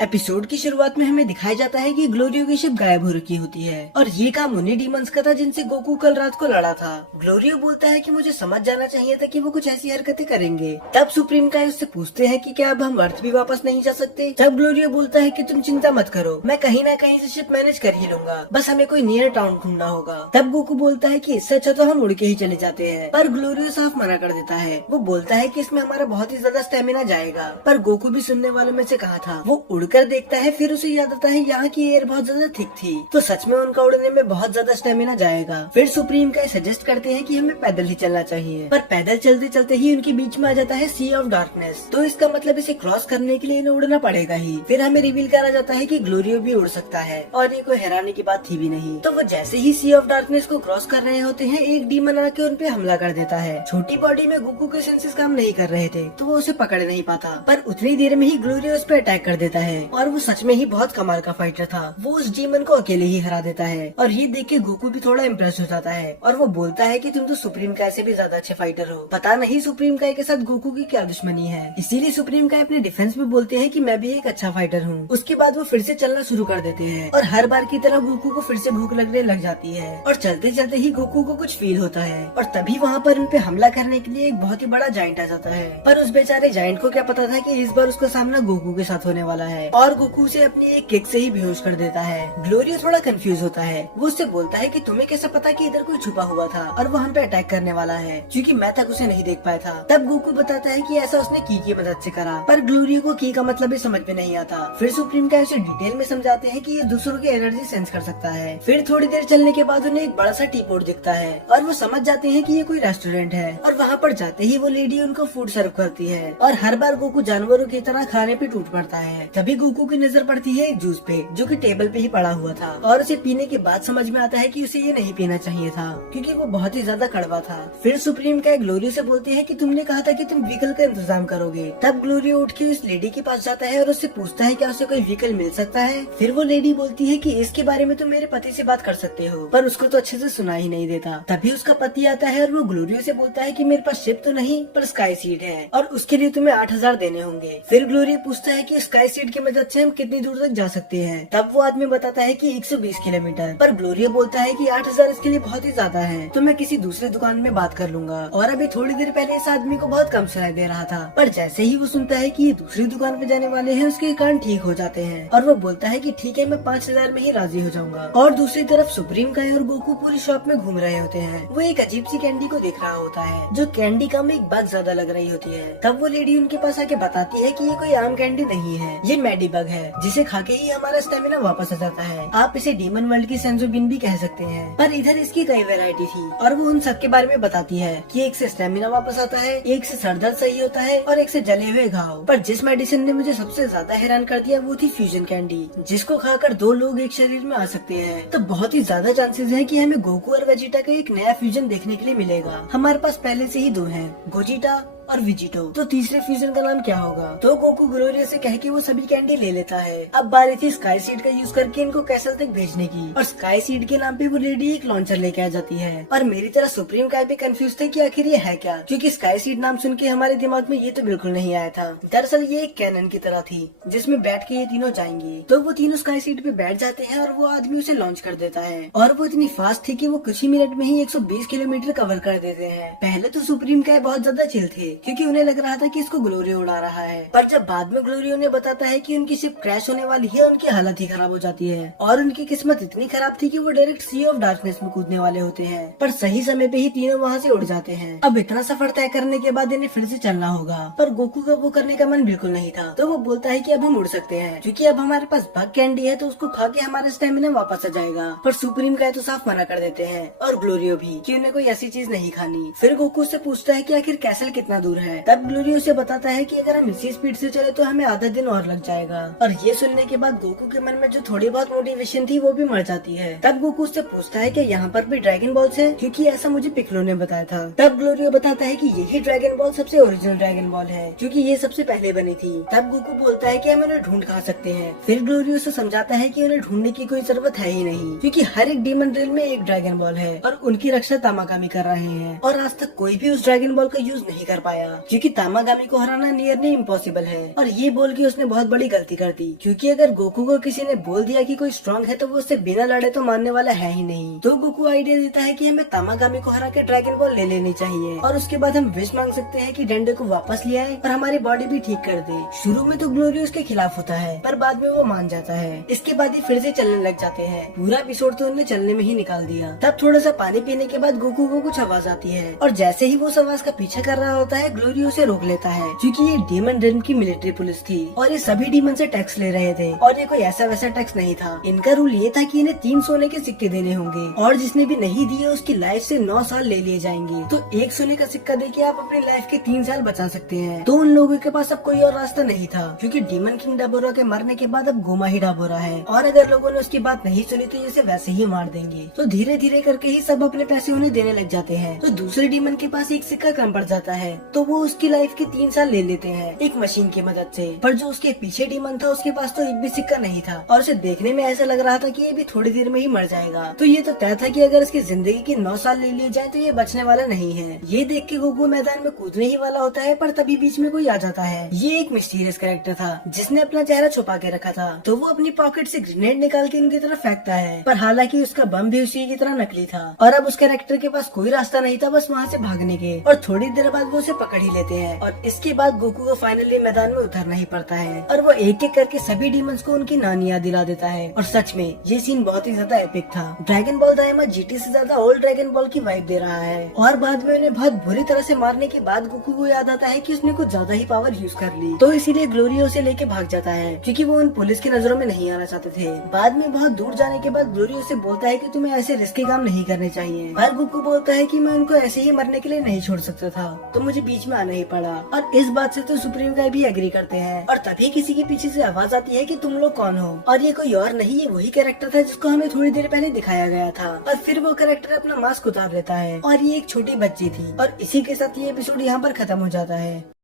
Episode की शुरुआत में हमें दिखाया जाता है कि ग्लोरियो की शिप गायब हो रखी होती है और ये काम उन्हीं डीमंस का था जिनसे गोकू कल रात को लड़ा था। ग्लोरियो बोलता है कि मुझे समझ जाना चाहिए था कि वो कुछ ऐसी हरकतें करेंगे। तब सुप्रीम काय उससे पूछते हैं कि क्या अब हम अर्थ भी वापस नहीं जा सकते। तब ग्लोरियो बोलता है कि तुम चिंता मत करो, मैं कहीं ना कहीं से शिप मैनेज कर ही लूंगा, बस हमें कोई नियर टाउन ढूंढना होगा। तब गोकू बोलता है कि इससे अच्छा तो हम उड़ के ही चले जाते हैं, पर ग्लोरियो साफ मना कर देता है। वो बोलता है कि इसमें हमारा बहुत ही ज्यादा स्टेमिना जाएगा, पर गोकू भी सुनने वालों में से कहा था। वो उड़कर देखता है, फिर उसे याद आता है यहाँ की एयर बहुत ज्यादा थिक थी, तो सच में उनका उड़ने में बहुत ज्यादा स्टेमिना जाएगा। फिर सुप्रीम काय सजेस्ट करते हैं कि हमें पैदल ही चलना चाहिए, पर पैदल चलते चलते ही उनके बीच में आ जाता है सी ऑफ डार्कनेस, तो इसका मतलब इसे क्रॉस करने के लिए इन्हें उड़ना पड़ेगा ही। फिर हमें रिवील करा जाता है कि ग्लोरियो भी उड़ सकता है और ये कोई हैरानी की बात थी भी नहीं। तो वो जैसे ही सी ऑफ डार्कनेस को क्रॉस कर रहे होते हैं, एक डीमन आके उन पे हमला कर देता है। छोटी बॉडी में गोकू के सेंसेस काम नहीं कर रहे थे, तो वो उसे पकड़ नहीं पाता, पर उतनी देर में ही ग्लोरियो उस पे अटैक कर देता है और वो सच में ही बहुत कमाल का फाइटर था। वो उस डीमन को अकेले ही हरा देता है और ये देख के गोकू भी थोड़ा इम्प्रेस हो जाता है और वो बोलता है कि तुम तो सुप्रीम काय से भी ज्यादा अच्छे फाइटर हो। पता नहीं सुप्रीम काय के साथ गोकू की क्या दुश्मनी है, इसीलिए सुप्रीम काय अपने डिफेंस में बोलते हैं कि मैं भी एक अच्छा फाइटर हूँ। उसके बाद वो फिर से चलना शुरू कर देते हैं और हर बार की तरह गोकू को फिर से भूख लगने लग जाती है और चलते चलते ही गोकू को कुछ फील होता है और तभी वहाँ पर उन पे हमला करने के लिए एक बहुत ही बड़ा जाइंट आ जाता है। पर उस बेचारे जाइंट को क्या पता था कि इस बार उसका सामना गोकू के साथ होने वाला है और गोकू से अपनी एक किक से ही बेहोश कर देता है। ग्लोरियो थोड़ा कंफ्यूज होता है, वो उससे बोलता है कि तुम्हें कैसा पता कि इधर कोई छुपा हुआ था और वो हम पे अटैक करने वाला है, क्योंकि मैं तक उसे नहीं देख पाया था। तब गोकू बताता है कि ऐसा उसने की मदद से करा, पर ग्लोरियो को की का मतलब भी समझ में नहीं आता। फिर सुप्रीम काय उसे डिटेल में समझाते हैं कि ये दूसरों की एनर्जी सेंस कर सकता है। फिर थोड़ी देर चलने के बाद उन्हें एक बड़ा सा टी पोट दिखता है और वो समझ जाते हैं कि ये कोई रेस्टोरेंट है और वहाँ पर जाते ही वो लेडी उनको फूड सर्व करती है और हर बार गोकू जानवरों की तरह खाने पे टूट पड़ता है। तभी गोकू की नजर पड़ती है एक जूस पे जो कि टेबल पे ही पड़ा हुआ था और उसे पीने के बाद समझ में आता है कि उसे ये नहीं पीना चाहिए था क्योंकि वो बहुत ही ज्यादा कड़वा था। फिर सुप्रीम काय ग्लोरियो से बोलते हैं कि तुमने कहा था कि तुम व्हीकल का इंतजाम करोगे। तब ग्लोरियो उठ के उस लेडी के पास जाता है और उससे पूछता है क्या उसे कोई व्हीकल मिल सकता है। फिर वो लेडी बोलती है कि इसके बारे में तुम मेरे पति से बात कर सकते हो, पर उसको तो अच्छे से सुना ही नहीं देता। तभी उसका पति आता है और वो ग्लोरियो से बोलता है कि मेरे पास शिप तो नहीं पर स्काई सीड है और उसके लिए तुम्हें 8,000 देने होंगे। फिर ग्लोरियो पूछता है कि स्काई सीड की मदद से हम कितनी दूर तक जा सकते हैं। तब वो आदमी बताता है कि 120 किलोमीटर, पर ग्लोरियो बोलता है कि 8,000 इसके लिए बहुत ही ज्यादा है, तो मैं किसी दूसरे दुकान में बात कर लूंगा। और अभी थोड़ी देर पहले इस आदमी को बहुत कम सुनाई दे रहा था, पर जैसे ही वो सुनता है कि ये दूसरी दुकान पे जाने वाले हैं, उसके कान ठीक हो जाते हैं और वो बोलता है कि ठीक है, मैं 5,000 में ही राजी हो जाऊंगा। और दूसरी तरफ सुप्रीम काय और गोकू पूरी शॉप में घूम रहे होते हैं। वो एक अजीब सी कैंडी को देख रहा होता है जो कैंडी का में एक बात ज्यादा लग रही होती है। तब वो लेडी उनके पास आके बताती है कि ये कोई आम कैंडी नहीं है, ये मेडिबग है जिसे खाके ही हमारा स्टेमिना वापस आ जाता है। आप इसे डीमन वर्ल्ड की सेंसोबिन भी कह सकते हैं, पर इधर इसकी कई वैरायटी थी और वो उन सब के बारे में बताती है कि एक से स्टेमिना वापस आता है, एक से सर दर्द सही होता है और एक से जले हुए घाव। पर जिस मेडिसिन ने मुझे सबसे ज्यादा हैरान कर दिया वो थी फ्यूजन कैंडी, जिसको खाकर 2 लोग एक शरीर में आ सकते हैं। तो बहुत ही ज्यादा चांसेस है कि हमें गोकू और वेजिटा का एक नया फ्यूजन देखने के लिए मिलेगा। हमारे पास पहले से ही 2 हैं, गोजिटा और विजिटो, तो तीसरे फ्यूजन का नाम क्या होगा। तो गोकू ग्लोरियो से कह के वो सभी कैंडी ले लेता है। अब बारी थी स्काई सीड का यूज करके इनको कैसल तक भेजने की, और स्काई सीड के नाम पे वो लेडी एक लॉन्चर लेके आ जाती है। और मेरी तरह सुप्रीम काय भी कंफ्यूज थे कि आखिर ये है क्या, क्योंकि स्काई सीड नाम सुन के हमारे दिमाग में ये तो बिल्कुल नहीं आया था। दरअसल ये एक कैनन की तरह थी जिसमें बैठ के ये तीनों जाएंगी। तो वो तीनों स्काई सीड पे बैठ जाते हैं और वो आदमी उसे लॉन्च कर देता है और वो इतनी फास्ट थी कि वो कुछ ही मिनट में ही 120 किलोमीटर कवर कर देते हैं। पहले तो सुप्रीम काय बहुत ज्यादा चिल थे क्योंकि उन्हें लग रहा था कि इसको ग्लोरियो उड़ा रहा है, पर जब बाद में ग्लोरियो ने बताता है कि उनकी शिप क्रैश होने वाली है, उनकी हालत ही खराब हो जाती है और उनकी किस्मत इतनी खराब थी कि वो डायरेक्ट सी ऑफ डार्कनेस में कूदने वाले होते हैं। पर सही समय पे ही तीनों वहाँ से उड़ जाते हैं। अब इतना सफर तय करने के बाद इन्हें फिर से चलना होगा, पर गोकू का वो करने का मन बिल्कुल नहीं था। तो वो बोलता है कि अब हम उड़ सकते हैं क्योंकि अब हमारे पास बग कैंडी है, तो उसको खा के हमारा स्टेमिना वापस आ जाएगा। पर सुप्रीम काय तो साफ मना कर देते हैं और ग्लोरियो भी कि उन्हें कोई ऐसी चीज नहीं खानी। फिर गोकू से पूछता है कि आखिर कैसल कितना दूर है। तब ग्लोरियो उसे बताता है कि अगर हम इसी स्पीड से चले तो हमें आधा दिन और लग जाएगा। और ये सुनने के बाद गोकू के मन में जो थोड़ी बहुत मोटिवेशन थी वो भी मर जाती है। तब गोकू उससे पूछता है कि यहाँ पर भी ड्रैगन बॉल्स है, क्योंकि ऐसा मुझे पिक्लो ने बताया था। तब ग्लोरियो बताता है कि यही ड्रैगन बॉल सबसे ओरिजिनल ड्रैगन बॉल है, क्योंकि ये सबसे पहले बनी थी। तब गोकू बोलता है कि हम उन्हें ढूंढ कहाँ सकते हैं। फिर ग्लोरियो से समझाता है कि उन्हें ढूंढने की कोई जरूरत है ही नहीं, क्योंकि हर एक डीमन ड्रिल में एक ड्रैगन बॉल है और उनकी रक्षा तामाकामी कर रहे हैं और आज तक कोई भी उस ड्रैगन बॉल का यूज नहीं कर पाया, क्योंकि तामागामी को हराना नियरली इम्पॉसिबल है। और ये बोल के उसने बहुत बड़ी गलती कर दी, क्योंकि अगर गोकू को किसी ने बोल दिया कि कोई स्ट्रांग है तो वो उससे बिना लड़े तो मानने वाला है ही नहीं। तो गोकू आइडिया देता है कि हमें तामागामी को हरा के ड्रैगन बॉल ले लेनी चाहिए, और उसके बाद हम विश मांग सकते हैं कि डेंडे को वापस ले आए और हमारी बॉडी भी ठीक कर दे। शुरू में तो ग्लोरियो उसके खिलाफ होता है, पर बाद में वो मान जाता है। इसके बाद ही फिर से चलने लग जाते हैं। पूरा एपिसोड तो उन्हें चलने में ही निकाल दिया। तब थोड़ा सा पानी पीने के बाद गोकू को कुछ आवाज आती है, और जैसे ही वो उस आवाज का पीछा कर रहा होता है, ग्लोरियो उसे रोक लेता है, क्योंकि ये डीमन रिम की मिलिट्री पुलिस थी और ये सभी डीमन से टैक्स ले रहे थे। और ये कोई ऐसा वैसा टैक्स नहीं था। इनका रूल ये था कि इन्हें 3 सोने के सिक्के देने होंगे, और जिसने भी नहीं दिए उसकी लाइफ से 9 साल ले लिए जाएंगे। तो 1 सोने का सिक्का देके आप अपनी लाइफ के 3 साल बचा सकते हैं। तो उन लोगों के पास अब कोई और रास्ता नहीं था, क्योंकि डीमन किंग डाबोरा के मरने के बाद अब गोमा ही डाबोरा है, और अगर लोगों ने उसकी बात नहीं सुनी तो इसे वैसे ही मार देंगे। तो धीरे धीरे करके ही सब अपने पैसे उन्हें देने लग जाते हैं। तो दूसरे डीमन के पास एक सिक्का कम पड़ जाता है, तो वो उसकी लाइफ के 3 साल ले लेते हैं एक मशीन की मदद से। पर जो उसके पीछे डीमन था उसके पास तो एक भी सिक्का नहीं था, और उसे देखने में ऐसा लग रहा था कि ये भी थोड़ी देर में ही मर जाएगा। तो ये तो तय था कि अगर इसकी जिंदगी की 9 साल ले लिए जाए तो ये बचने वाला नहीं है। ये देख के गोकू मैदान में कूदने ही वाला होता है, पर तभी बीच में कोई आ जाता है। ये एक मिस्टीरियस कैरेक्टर था जिसने अपना चेहरा छुपा के रखा था। तो वो अपनी पॉकेट से ग्रेनेड निकाल के उनकी तरफ फेंकता है, पर हालांकि उसका बम भी उसी की तरह नकली था, और अब उस कैरेक्टर के पास कोई रास्ता नहीं था बस वहाँ से भागने के। और थोड़ी देर बाद वो उसे पकड़ ही लेते हैं, और इसके बाद गोकू को फाइनली मैदान में उतरना ही पड़ता है, और वो एक एक करके सभी डीमंस को उनकी नानी याद दिला देता है। और सच में ये सीन बहुत ही ज्यादा एपिक था। ड्रैगन बॉल दाइमा जीटी से ज्यादा ओल्ड ड्रैगन बॉल की वाइब दे रहा है। और बाद में उन्हें बहुत बुरी तरह से मारने के बाद गोकू को याद आता है कि उसने कुछ ज्यादा ही पावर यूज कर ली, तो इसीलिए ग्लोरियो उसे लेके भाग जाता है, क्योंकि वो उन पुलिस की नजरों में नहीं आना चाहते थे। बाद में बहुत दूर जाने के बाद ग्लोरियो से बोलता है कि तुम्हें ऐसे रिस्की काम नहीं करने चाहिए, पर गोकू बोलता है कि मैं उनको ऐसे ही मरने के लिए नहीं छोड़ सकता था, तो मुझे बीच में आना ही पड़ा। और इस बात से तो सुप्रीम गाय भी एग्री करते हैं, और तभी किसी के पीछे से आवाज आती है कि तुम लोग कौन हो। और ये कोई और नहीं, ये वही कैरेक्टर था जिसको हमें थोड़ी देर पहले दिखाया गया था। और फिर वो कैरेक्टर अपना मास्क उतार लेता है, और ये एक छोटी बच्ची थी। और इसी के साथ ये एपिसोड यहाँ पर खत्म हो जाता है।